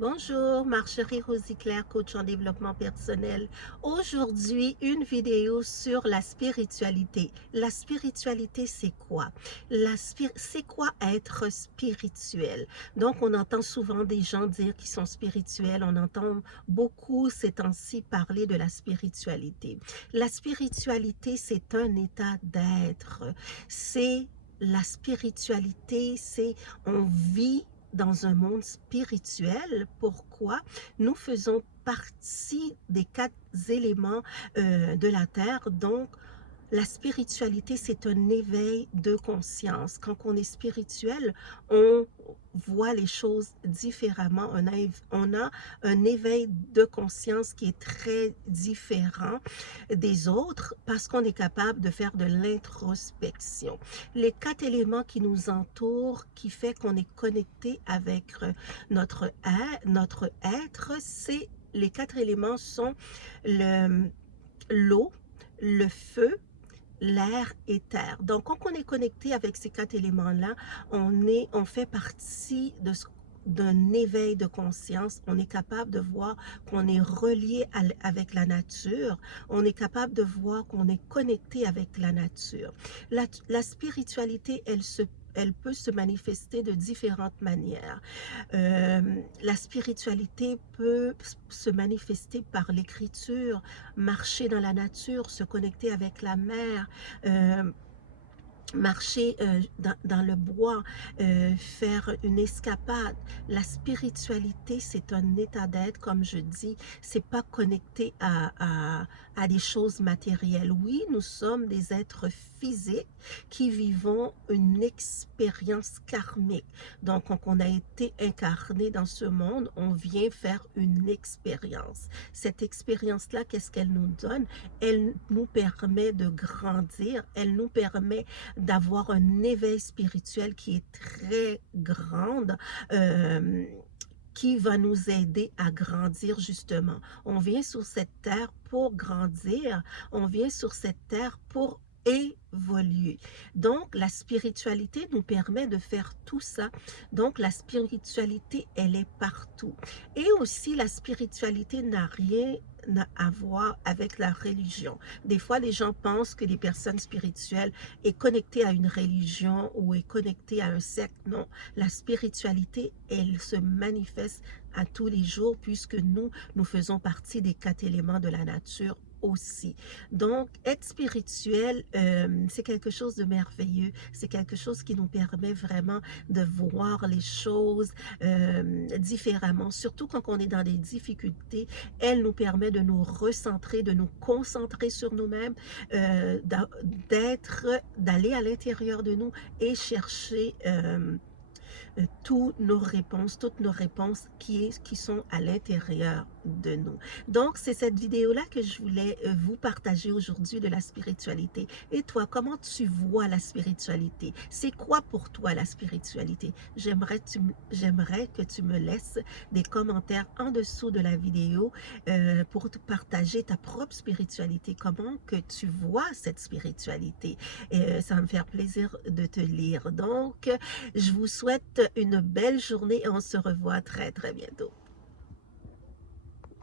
Bonjour, Marjorie Rosiclair, coach en développement personnel. Aujourd'hui, une vidéo sur la spiritualité. La spiritualité, c'est quoi? C'est quoi être spirituel? Donc, on entend souvent des gens dire qu'ils sont spirituels. On entend beaucoup ces temps-ci parler de la spiritualité. La spiritualité, c'est un état d'être. C'est la spiritualité, c'est on vit dans un monde spirituel. Pourquoi? Nous faisons partie des 4 éléments de la terre. Donc, la spiritualité, c'est un éveil de conscience. Quand on est spirituel, on voit les choses différemment. On a un éveil de conscience qui est très différent des autres parce qu'on est capable de faire de l'introspection. Les 4 éléments qui nous entourent, qui fait qu'on est connecté avec notre être, c'est les 4 éléments sont l'eau, le feu, l'air et terre. Donc, quand on est connecté avec ces 4 éléments-là, on fait partie d'un éveil de conscience. On est capable de voir qu'on est relié avec la nature. On est capable de voir qu'on est connecté avec la nature. La spiritualité, elle peut se manifester de différentes manières. La spiritualité peut se manifester par l'écriture, marcher dans la nature, se connecter avec la mer, euh, marcher dans le bois, faire une escapade. La spiritualité, c'est un état d'être, comme je dis, c'est pas connecté à des choses matérielles. Oui, nous sommes des êtres physiques qui vivons une expérience karmique. Donc, quand on a été incarné dans ce monde, on vient faire une expérience. Cette expérience-là, qu'est-ce qu'elle nous donne? Elle nous permet de grandir, elle nous permet d'avoir un éveil spirituel qui est très grande, euh, qui va nous aider à grandir justement. On vient sur cette terre pour grandir, on vient sur cette terre pour évoluer. Donc, la spiritualité nous permet de faire tout ça. Donc, la spiritualité, elle est partout. Et aussi, la spiritualité n'a rien à voir avec la religion. Des fois, les gens pensent que les personnes spirituelles est connectée à une religion ou est connectée à un secte. Non, la spiritualité, elle se manifeste à tous les jours puisque nous faisons partie des 4 éléments de la nature aussi. Donc, être spirituel, c'est quelque chose de merveilleux. C'est quelque chose qui nous permet vraiment de voir les choses différemment. Surtout quand on est dans des difficultés, elle nous permet de nous recentrer, de nous concentrer sur nous-mêmes, d'aller à l'intérieur de nous et chercher toutes nos réponses qui sont à l'intérieur de nous. Donc, c'est cette vidéo-là que je voulais vous partager aujourd'hui de la spiritualité. Et toi, comment tu vois la spiritualité? C'est quoi pour toi la spiritualité? J'aimerais que tu me laisses des commentaires en dessous de la vidéo pour te partager ta propre spiritualité. Comment que tu vois cette spiritualité? Ça va me faire plaisir de te lire. Donc, je vous souhaite une belle journée et on se revoit très, très bientôt.